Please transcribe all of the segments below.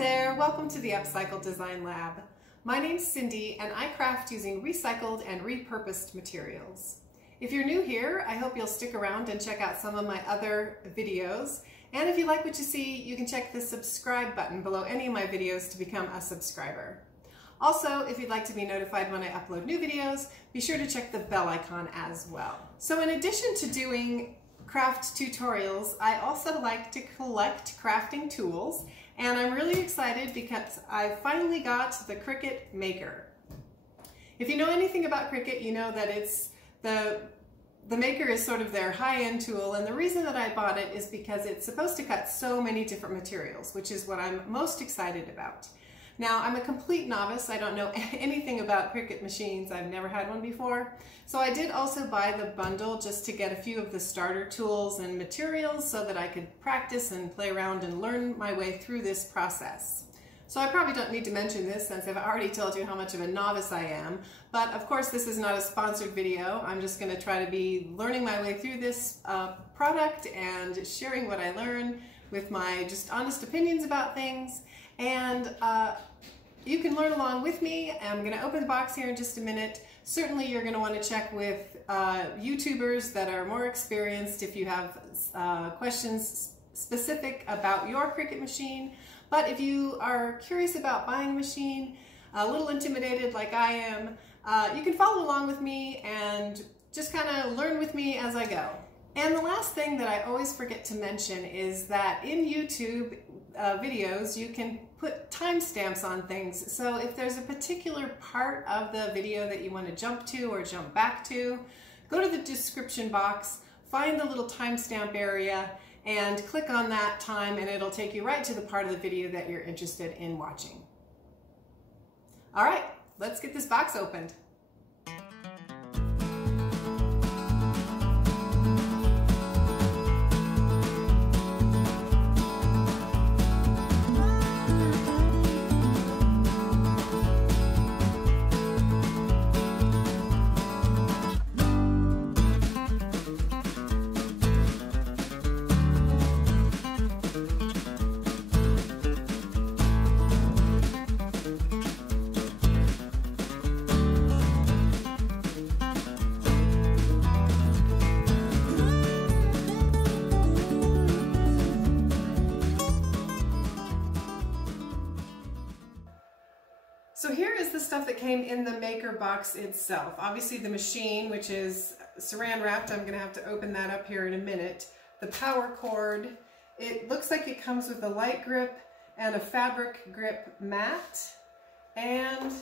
there, welcome to the Upcycle Design Lab. My name's Cindy and I craft using recycled and repurposed materials. If you're new here, I hope you'll stick around and check out some of my other videos. And if you like what you see, you can check the subscribe button below any of my videos to become a subscriber. Also, if you'd like to be notified when I upload new videos, be sure to check the bell icon as well. So in addition to doing craft tutorials, I also like to collect crafting tools, and I'm really excited because I finally got the Cricut Maker. If you know anything about Cricut, you know that it's the Maker is sort of their high-end tool, and the reason that I bought it is because it's supposed to cut so many different materials, which is what I'm most excited about. Now, I'm a complete novice. I don't know anything about Cricut machines. I've never had one before. So I did also buy the bundle just to get a few of the starter tools and materials so that I could practice and play around and learn my way through this process. So I probably don't need to mention this since I've already told you how much of a novice I am. But of course, this is not a sponsored video. I'm just going to try to be learning my way through this product and sharing what I learn with my just honest opinions about things. And you can learn along with me. I'm going to open the box here in just a minute. Certainly you're going to want to check with YouTubers that are more experienced if you have questions specific about your Cricut machine. But if you are curious about buying a machine, a little intimidated like I am, you can follow along with me and just kind of learn with me as I go. And the last thing that I always forget to mention is that in YouTube videos, you can put timestamps on things. So if there's a particular part of the video that you want to jump to or jump back to, go to the description box, find the little timestamp area, and click on that time, and it'll take you right to the part of the video that you're interested in watching. All right, let's get this box opened. So here is the stuff that came in the Maker box itself. Obviously the machine, which is saran wrapped. I'm going to have to open that up here in a minute. The power cord. It looks like it comes with a light grip and a fabric grip mat and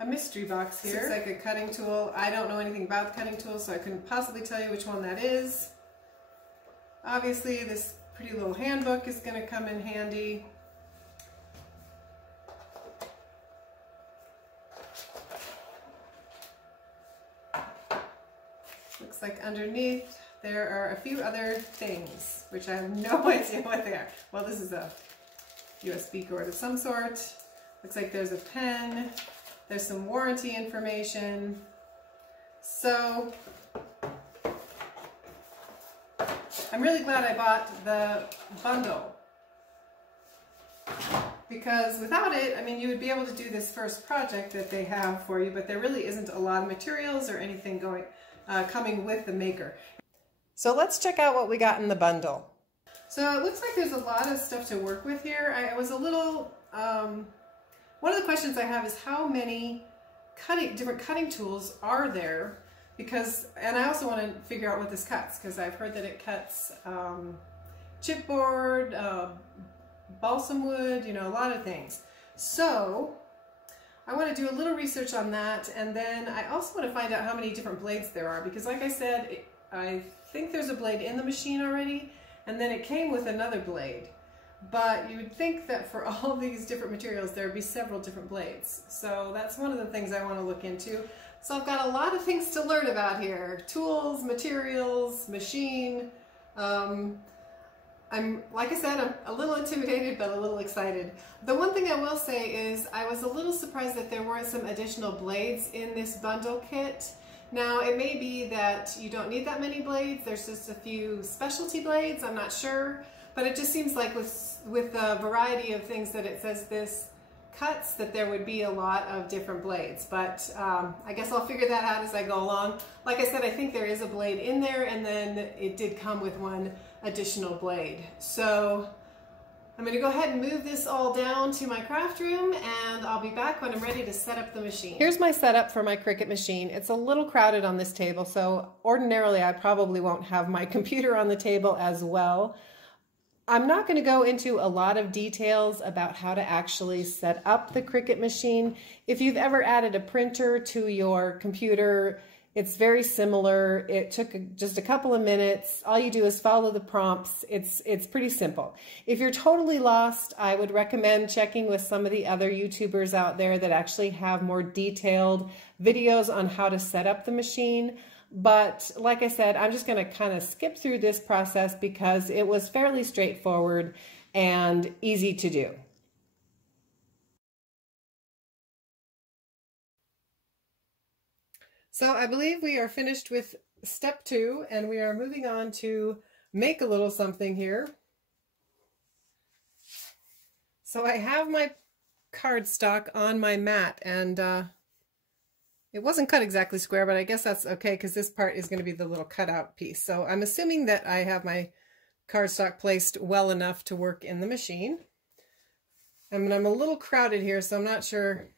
a mystery box here. Looks like a cutting tool. I don't know anything about the cutting tool, so I couldn't possibly tell you which one that is. Obviously this pretty little handbook is going to come in handy. Looks like underneath there are a few other things, which I have no idea what they are. Well, this is a USB cord of some sort. Looks like there's a pen. There's some warranty information. So I'm really glad I bought the bundle, because without it, I mean, you would be able to do this first project that they have for you, but there really isn't a lot of materials or anything coming with the Maker. So let's check out what we got in the bundle. So it looks like there's a lot of stuff to work with here. I was a little, one of the questions I have is how many different cutting tools are there? And I also want to figure out what this cuts, because I've heard that it cuts chipboard, balsam wood, you know, a lot of things. So I want to do a little research on that, and then I also want to find out how many different blades there are, because like I said, I think there's a blade in the machine already, and then it came with another blade. But you would think that for all these different materials there would be several different blades. So that's one of the things I want to look into. So I've got a lot of things to learn about here. Tools, materials, machine. Like I said, I'm a little intimidated, but a little excited. The one thing I will say is I was a little surprised that there weren't some additional blades in this bundle kit. Now, it may be that you don't need that many blades. There's just a few specialty blades, I'm not sure. but it just seems like with the variety of things that it says this cuts, that there would be a lot of different blades, but I guess I'll figure that out as I go along. Like I said, I think there is a blade in there, and then it did come with one additional blade. So I'm going to go ahead and move this all down to my craft room, and I'll be back when I'm ready to set up the machine. Here's my setup for my Cricut machine. It's a little crowded on this table, so ordinarily I probably won't have my computer on the table as well. I'm not going to go into a lot of details about how to actually set up the Cricut machine. If you've ever added a printer to your computer, it's very similar. It took just a couple of minutes. All you do is follow the prompts. It's pretty simple. If you're totally lost, I would recommend checking with some of the other YouTubers out there that actually have more detailed videos on how to set up the machine. But like I said, I'm just going to kind of skip through this process because it was fairly straightforward and easy to do. So I believe we are finished with step 2, and we are moving on to make a little something here. So I have my cardstock on my mat, and it wasn't cut exactly square, but I guess that's okay because this part is going to be the little cutout piece. So I'm assuming that I have my cardstock placed well enough to work in the machine. I mean, I'm a little crowded here, so I'm not sure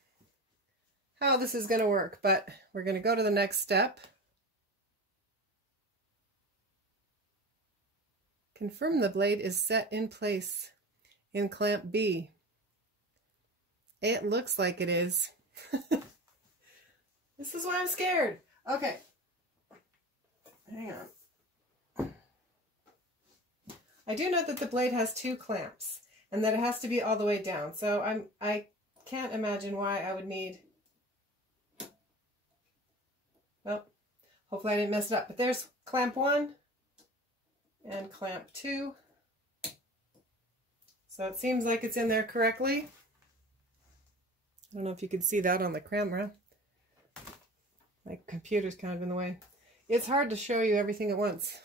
how this is going to work, but we're going to go to the next step. Confirm the blade is set in place in clamp B. It looks like it is. This is why I'm scared. Okay. Hang on. I do know that the blade has 2 clamps and that it has to be all the way down. So I can't imagine why I would need... Well, hopefully I didn't mess it up. But there's clamp 1 and clamp 2. So it seems like it's in there correctly. I don't know if you can see that on the camera. My computer's kind of in the way. It's hard to show you everything at once.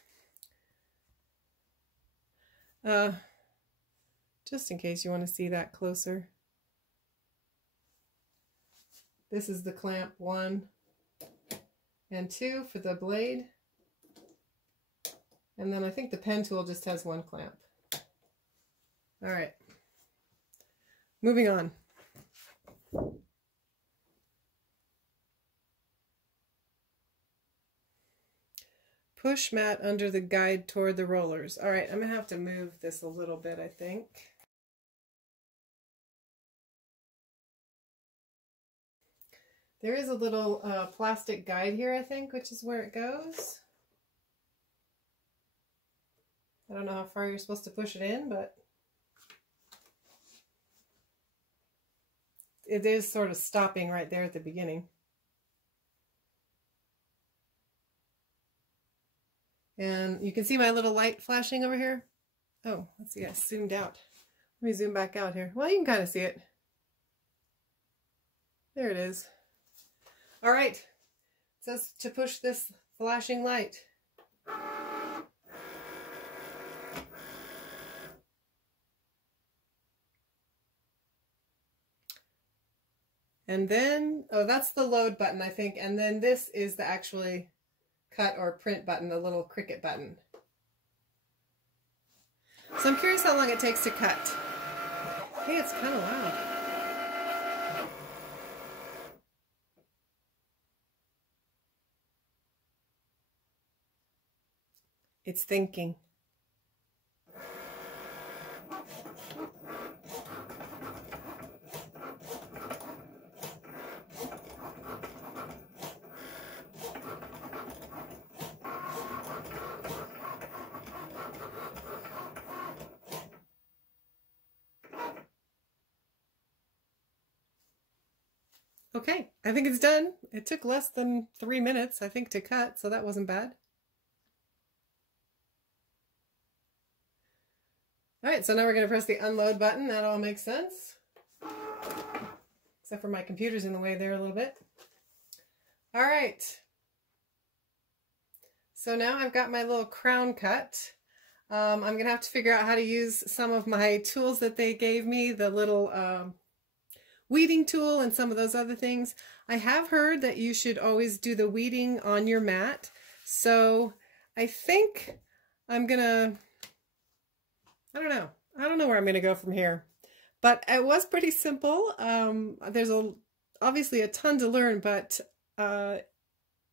Just in case you want to see that closer. This is the clamp 1 and 2 for the blade. And then I think the pen tool just has 1 clamp. All right. Moving on. Push mat under the guide toward the rollers. All right, I'm gonna have to move this a little bit, I think. There is a little plastic guide here, I think, which is where it goes. I don't know how far you're supposed to push it in, but it is sort of stopping right there at the beginning. And you can see my little light flashing over here. Oh, let's see, I zoomed out. Let me zoom back out here. Well, you can kind of see it. There it is. All right, it says to push this flashing light. And then, oh, that's the load button, I think. And then this is the actually cut or print button, the little Cricut button. So I'm curious how long it takes to cut. Hey, it's kind of loud. It's thinking. Okay, I think it's done. It took less than 3 minutes, I think, to cut, so that wasn't bad. All right, so now we're going to press the unload button. That all makes sense. Except for my computer's in the way there a little bit. All right. So now I've got my little crown cut. I'm gonna have to figure out how to use some of my tools that they gave me, the little weeding tool and some of those other things. I have heard that you should always do the weeding on your mat. So I think I'm gonna, I don't know where I'm gonna go from here. But it was pretty simple. There's obviously a ton to learn, but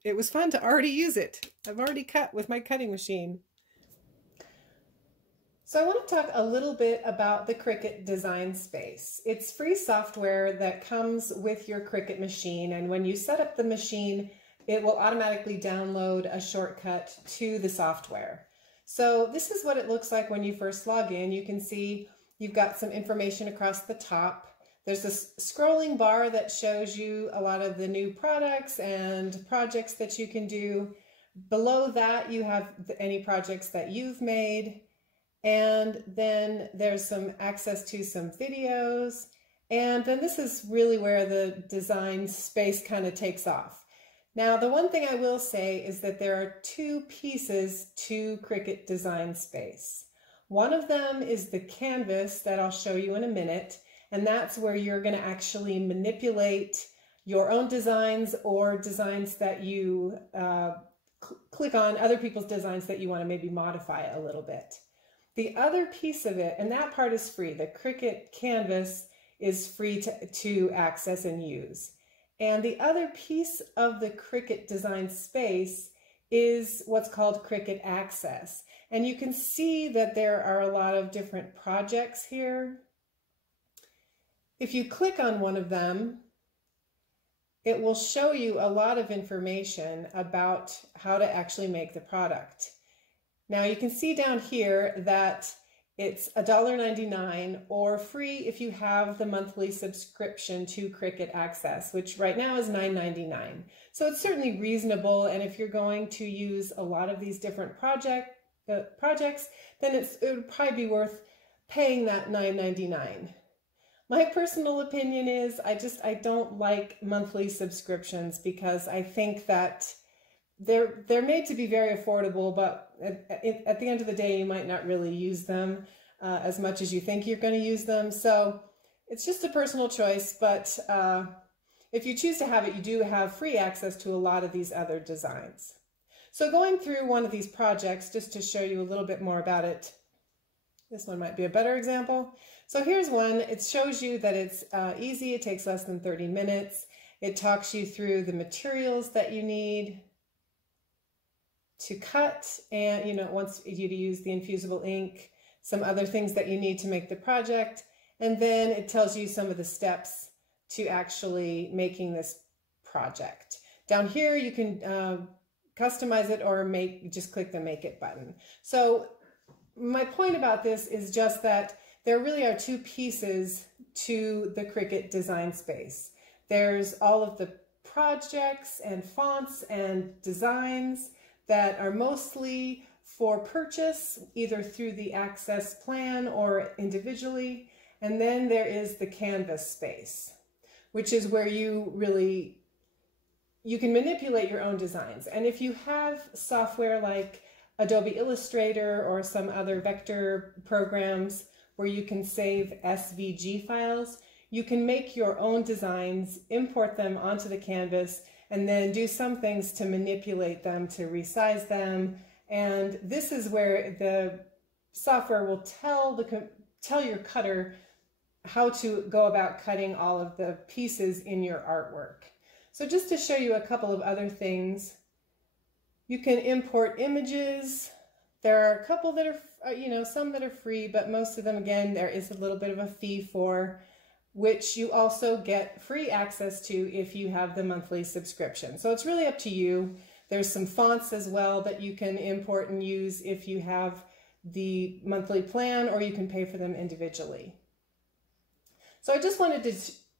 it was fun to already use it. I've already cut with my cutting machine. So I want to talk a little bit about the Cricut Design Space. It's free software that comes with your Cricut machine, and when you set up the machine, it will automatically download a shortcut to the software. So this is what it looks like when you first log in. You can see you've got some information across the top. There's this scrolling bar that shows you a lot of the new products and projects that you can do. Below that, you have any projects that you've made. And then there's some access to some videos. And then this is really where the design space kind of takes off. Now, the one thing I will say is that there are two pieces to Cricut Design Space. One of them is the canvas that I'll show you in a minute, and that's where you're going to actually manipulate your own designs or designs that you click on, other people's designs that you want to maybe modify a little bit. The other piece of it, and that part is free, the Cricut canvas is free to access and use. And the other piece of the Cricut Design Space is what's called Cricut Access. And you can see that there are a lot of different projects here. If you click on one of them, it will show you a lot of information about how to actually make the product. Now you can see down here that it's $1.99 or free if you have the monthly subscription to Cricut Access, which right now is $9.99. So it's certainly reasonable, and if you're going to use a lot of these different projects, then it would probably be worth paying that $9.99. My personal opinion is I don't like monthly subscriptions because I think that they're made to be very affordable, but at the end of the day, you might not really use them as much as you think you're going to use them. So it's just a personal choice, but if you choose to have it, you do have free access to a lot of these other designs. So going through one of these projects, just to show you a little bit more about it, this one might be a better example. So here's one. It shows you that it's easy. It takes less than 30 minutes. It talks you through the materials that you need to cut, and wants you to use the infusible ink, some other things that you need to make the project, and then it tells you some of the steps to actually making this project. Down here you can customize it or just click the Make It button. So my point about this is just that there really are two pieces to the Cricut Design Space. There's all of the projects and fonts and designs that are mostly for purchase, either through the Access plan or individually. And then there is the canvas space, which is where you can manipulate your own designs. And if you have software like Adobe Illustrator or some other vector programs where you can save SVG files, you can make your own designs, import them onto the canvas, and then do some things to manipulate them, to resize them. And this is where the software will tell your cutter how to go about cutting all of the pieces in your artwork. So just to show you a couple of other things, you can import images. There are a couple that are, some that are free, but most of them, again, there is a little bit of a fee for, which you also get free access to if you have the monthly subscription. So it's really up to you. There's some fonts as well that you can import and use if you have the monthly plan, or you can pay for them individually. So I just wanted to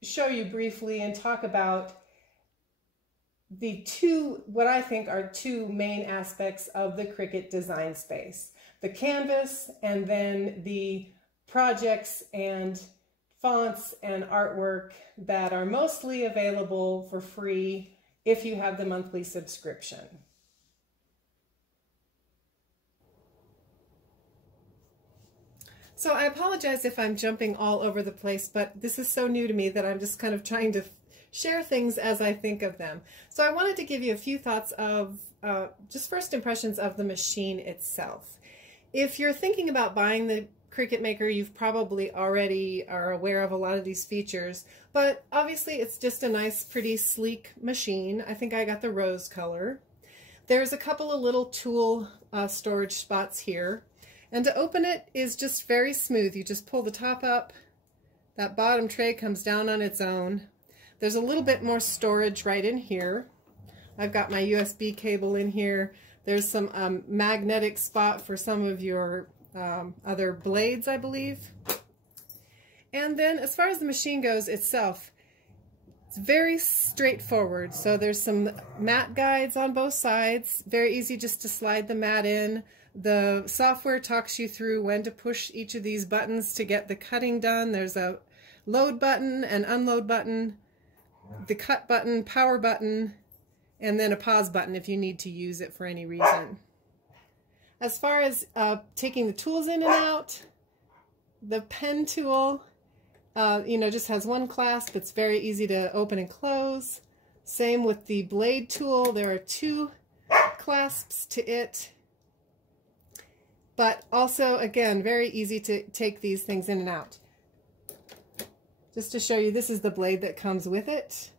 show you briefly and talk about what I think are two main aspects of the Cricut Design Space: the canvas, and then the projects and fonts and artwork that are mostly available for free if you have the monthly subscription. So I apologize if I'm jumping all over the place, but this is so new to me that I'm just kind of trying to share things as I think of them. So I wanted to give you a few thoughts of just first impressions of the machine itself. If you're thinking about buying the Cricut Maker, you've probably already are aware of a lot of these features, but obviously it's just a nice, pretty, sleek machine. I think I got the rose color. There's a couple of little tool storage spots here. And to open it is just very smooth. You just pull the top up, that bottom tray comes down on its own. There's a little bit more storage right in here. I've got my USB cable in here. There's some magnetic spot for some of your other blades, I believe. And then as far as the machine goes itself, it's very straightforward. So there's some mat guides on both sides. Very easy just to slide the mat in. The software talks you through when to push each of these buttons to get the cutting done. There's a load button, an unload button, the cut button, power button, and then a pause button if you need to use it for any reason. As far as taking the tools in and out, the pen tool, just has one clasp. It's very easy to open and close. Same with the blade tool. There are two clasps to it. But also, again, very easy to take these things in and out. Just to show you, this is the blade that comes with it.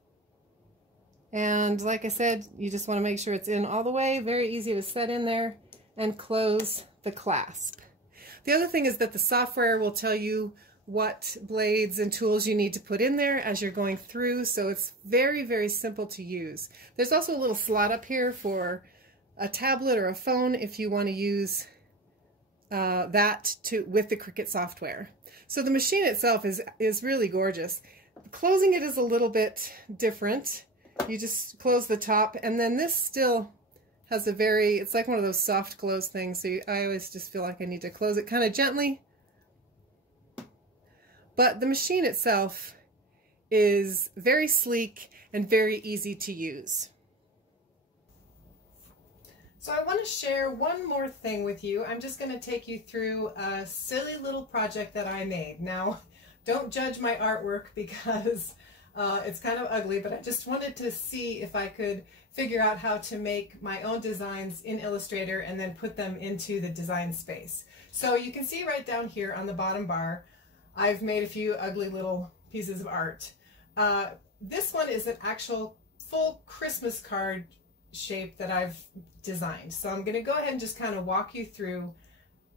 And like I said, you just want to make sure it's in all the way. Very easy to set in there and close the clasp. The other thing is that the software will tell you what blades and tools you need to put in there as you're going through, so it's very, very simple to use. There's also a little slot up here for a tablet or a phone if you want to use that with the Cricut software. So the machine itself is really gorgeous. Closing it is a little bit different. You just close the top, and then this still has it's like one of those soft close things, so I always just feel like I need to close it kind of gently. But the machine itself is very sleek and very easy to use. So I want to share one more thing with you. I'm just going to take you through a silly little project that I made. Now, don't judge my artwork because it's kind of ugly, but I just wanted to see if I could figure out how to make my own designs in Illustrator and then put them into the design space. So you can see right down here on the bottom bar, I've made a few ugly little pieces of art. This one is an actual full Christmas card shape that I've designed. So I'm going to go ahead and just kind of walk you through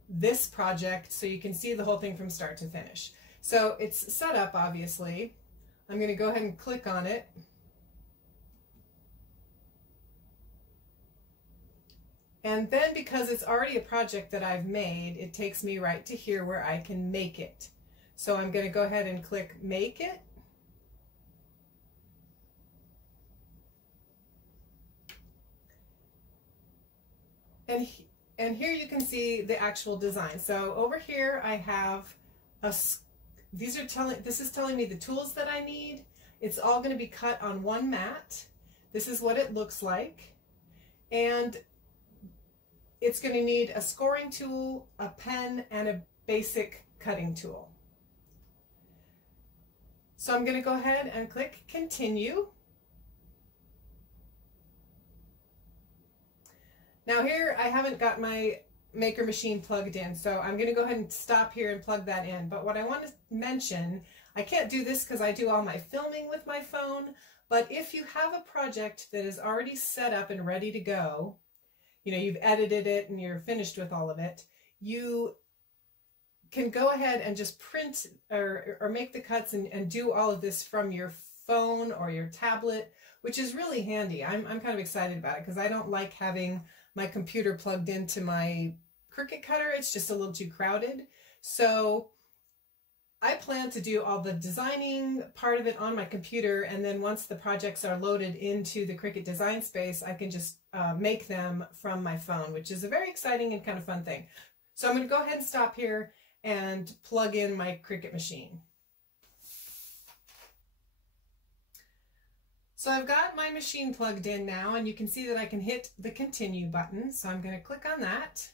this project so you can see the whole thing from start to finish. So it's set up, obviously. I'm going to go ahead and click on it. And then because it's already a project that I've made, it takes me right to here where I can make it. So I'm going to go ahead and click Make It. And here you can see the actual design. So over here I have this is telling me the tools that I need. It's all going to be cut on one mat. This is what it looks like. And it's going to need a scoring tool, a pen, and a basic cutting tool. So I'm going to go ahead and click Continue. Now here I haven't got my Maker machine plugged in, so I'm going to go ahead and stop here and plug that in. But what I want to mention, I can't do this because I do all my filming with my phone, but if you have a project that is already set up and ready to go, you've edited it and you're finished with all of it, you can go ahead and just print or make the cuts and do all of this from your phone or your tablet, which is really handy. I'm kind of excited about it because I don't like having my computer plugged into my Cricut cutter. It's just a little too crowded. So I plan to do all the designing part of it on my computer, and then once the projects are loaded into the Cricut design space, I can just make them from my phone, which is a very exciting and kind of fun thing. So I'm going to go ahead and stop here and plug in my Cricut machine. So I've got my machine plugged in now, and you can see that I can hit the Continue button. So I'm going to click on that.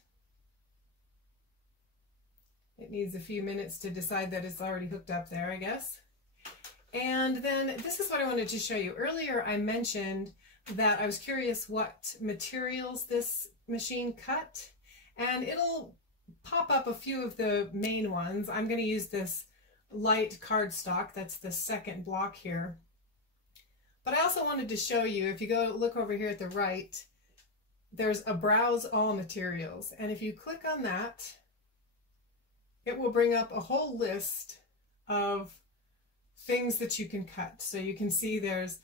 It needs a few minutes to decide that it's already hooked up there, I guess. And then this is what I wanted to show you. Earlier I mentioned that I was curious what materials this machine cut, and it'll pop up a few of the main ones. I'm going to use this light cardstock. That's the second block here. But I also wanted to show you, if you go look over here at the right, there's a browse all materials. And if you click on that, it will bring up a whole list of things that you can cut. So you can see there's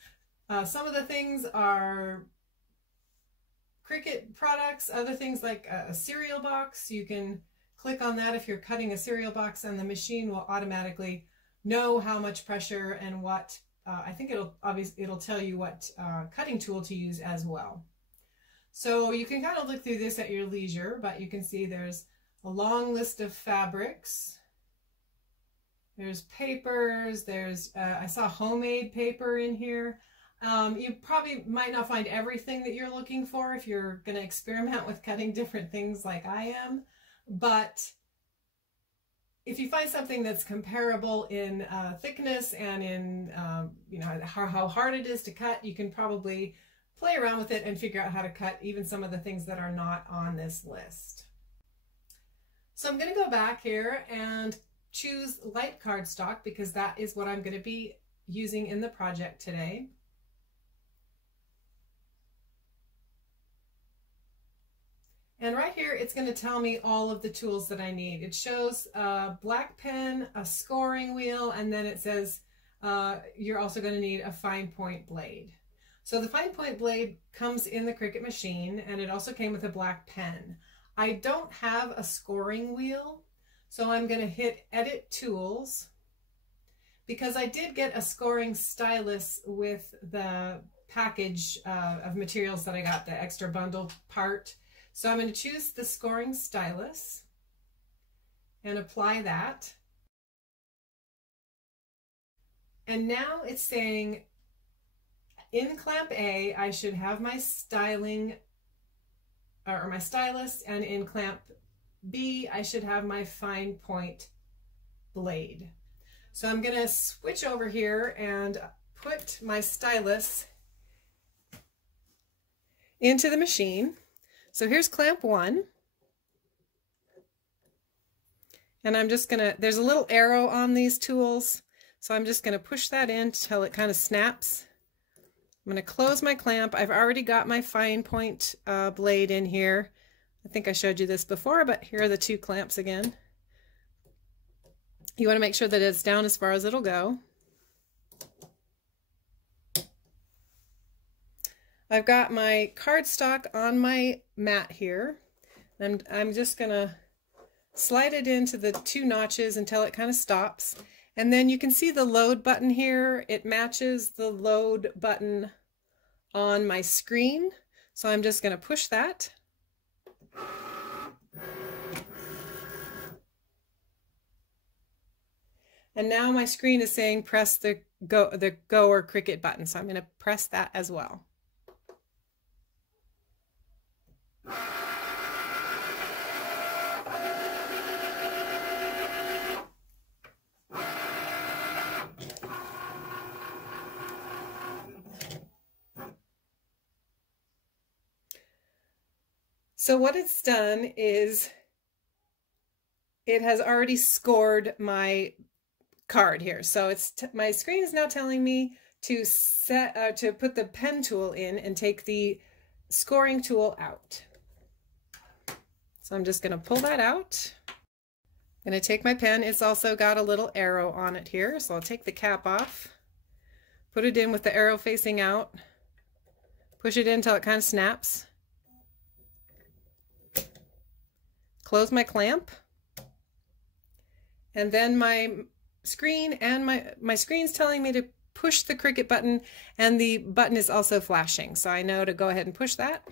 some of the things are Cricut products, other things like a cereal box. You can click on that if you're cutting a cereal box, and the machine will automatically know how much pressure and what, I think it'll tell you what cutting tool to use as well. So you can kind of look through this at your leisure, but you can see there's a long list of fabrics. There's papers, there's, I saw homemade paper in here. You probably might not find everything that you're looking for if you're going to experiment with cutting different things like I am, but if you find something that's comparable in thickness and in you know, how hard it is to cut, you can probably play around with it and figure out how to cut even some of the things that are not on this list. So I'm going to go back here and choose light cardstock because that is what I'm going to be using in the project today. And right here, it's going to tell me all of the tools that I need. It shows a black pen, a scoring wheel, and then it says you're also going to need a fine point blade. So the fine point blade comes in the Cricut machine, and it also came with a black pen. I don't have a scoring wheel, so I'm going to hit Edit Tools, because I did get a scoring stylus with the package of materials that I got, the extra bundle part. So I'm going to choose the scoring stylus and apply that. And now it's saying in clamp A, I should have my styling or my stylus, and in clamp B, I should have my fine point blade. So I'm going to switch over here and put my stylus into the machine. So here's clamp 1, and I'm just gonna, there's a little arrow on these tools, so I'm just gonna push that in until it kind of snaps. I'm gonna close my clamp. I've already got my fine point blade in here. I think I showed you this before, but here are the two clamps again. You want to make sure that it's down as far as it'll go. I've got my cardstock on my mat here, and I'm just going to slide it into the two notches until it kind of stops. And then you can see the load button here. It matches the load button on my screen. So I'm just going to push that. And now my screen is saying press the go or Cricut button. So I'm going to press that as well. So what it's done is it has already scored my card here. So it's my screen is now telling me to to put the pen tool in and take the scoring tool out. So I'm just going to pull that out. I'm going to take my pen. It's also got a little arrow on it here. So I'll take the cap off, put it in with the arrow facing out, push it in until it kind of snaps. Close my clamp, and then my screen and my screen's telling me to push the Cricut button, and the button is also flashing, so I know to go ahead and push that.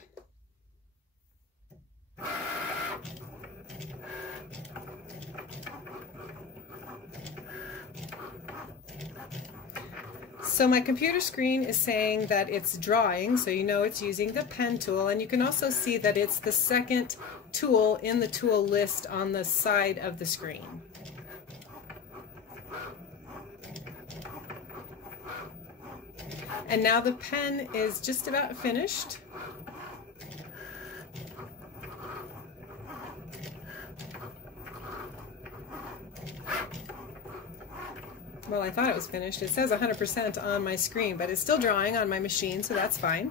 So my computer screen is saying that it's drawing, so you know it's using the pen tool, and you can also see that it's the second tool in the tool list on the side of the screen. And now the pen is just about finished. Well, I thought it was finished. It says 100% on my screen, but it's still drawing on my machine, so that's fine.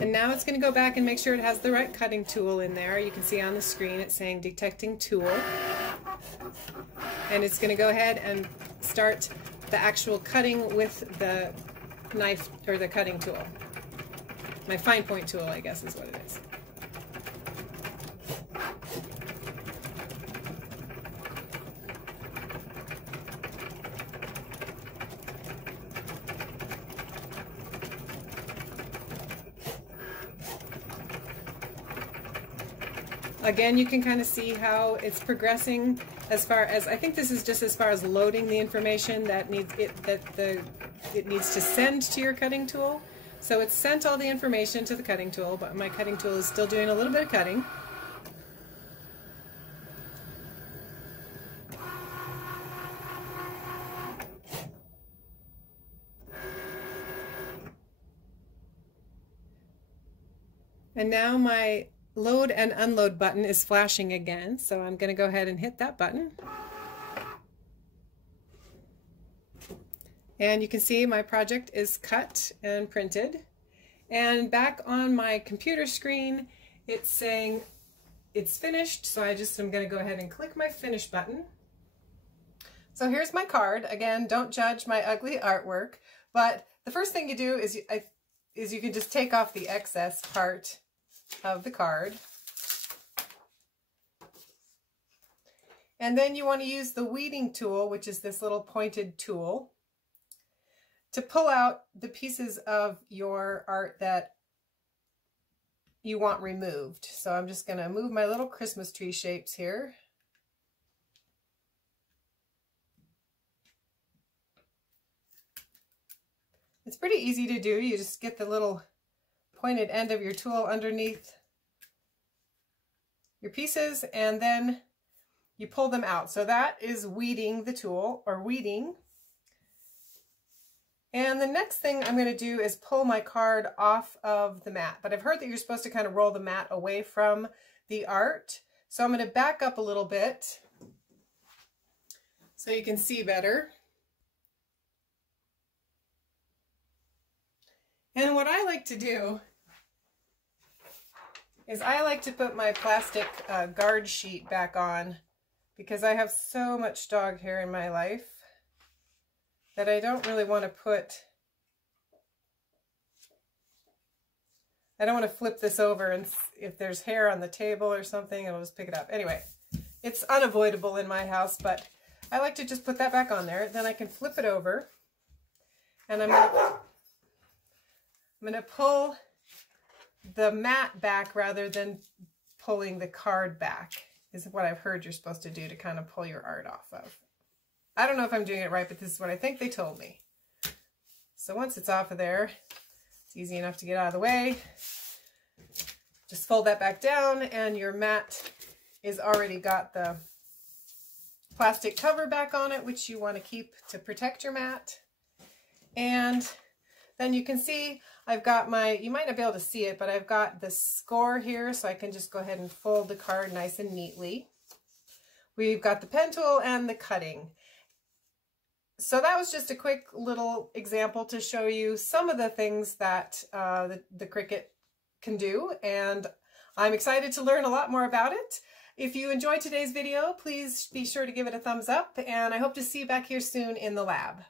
And now it's going to go back and make sure it has the right cutting tool in there. You can see on the screen it's saying detecting tool. And it's going to go ahead and start the actual cutting with the knife, or the cutting tool. My fine point tool, I guess, is what it is. Again, you can kind of see how it's progressing as far as, I think this is just as far as loading the information that it needs to send to your cutting tool. So it's sent all the information to the cutting tool, but my cutting tool is still doing a little bit of cutting. And now my load and unload button is flashing again, so I'm going to go ahead and hit that button. And you can see my project is cut and printed. And back on my computer screen, it's saying it's finished, so I just am going to go ahead and click my finish button. So here's my card. Again, don't judge my ugly artwork, but the first thing you do is you can just take off the excess part of the card. And then you want to use the weeding tool, which is this little pointed tool, to pull out the pieces of your art that you want removed. So I'm just going to move my little Christmas tree shapes here. It's pretty easy to do. You just get the little pointed end of your tool underneath your pieces, and then you pull them out. So that is weeding the tool, or weeding. And the next thing I'm going to do is pull my card off of the mat. But I've heard that you're supposed to kind of roll the mat away from the art. So I'm going to back up a little bit so you can see better. And what I like to do is I like to put my plastic guard sheet back on, because I have so much dog hair in my life that I don't really want to I don't want to flip this over, and if there's hair on the table or something, it'll just pick it up. Anyway, it's unavoidable in my house, but I like to just put that back on there. Then I can flip it over, and I'm going to pull the mat back rather than pulling the card back, is what I've heard you're supposed to do to kind of pull your art off of. I don't know if I'm doing it right, but this is what I think they told me. So once it's off of there, it's easy enough to get out of the way. Just fold that back down, and your mat is already got the plastic cover back on it, which you want to keep to protect your mat. And then you can see I've got my, you might not be able to see it, but I've got the score here, so I can just go ahead and fold the card nice and neatly. We've got the pen tool and the cutting. So that was just a quick little example to show you some of the things that the Cricut can do, and I'm excited to learn a lot more about it. If you enjoyed today's video, please be sure to give it a thumbs up, and I hope to see you back here soon in the lab.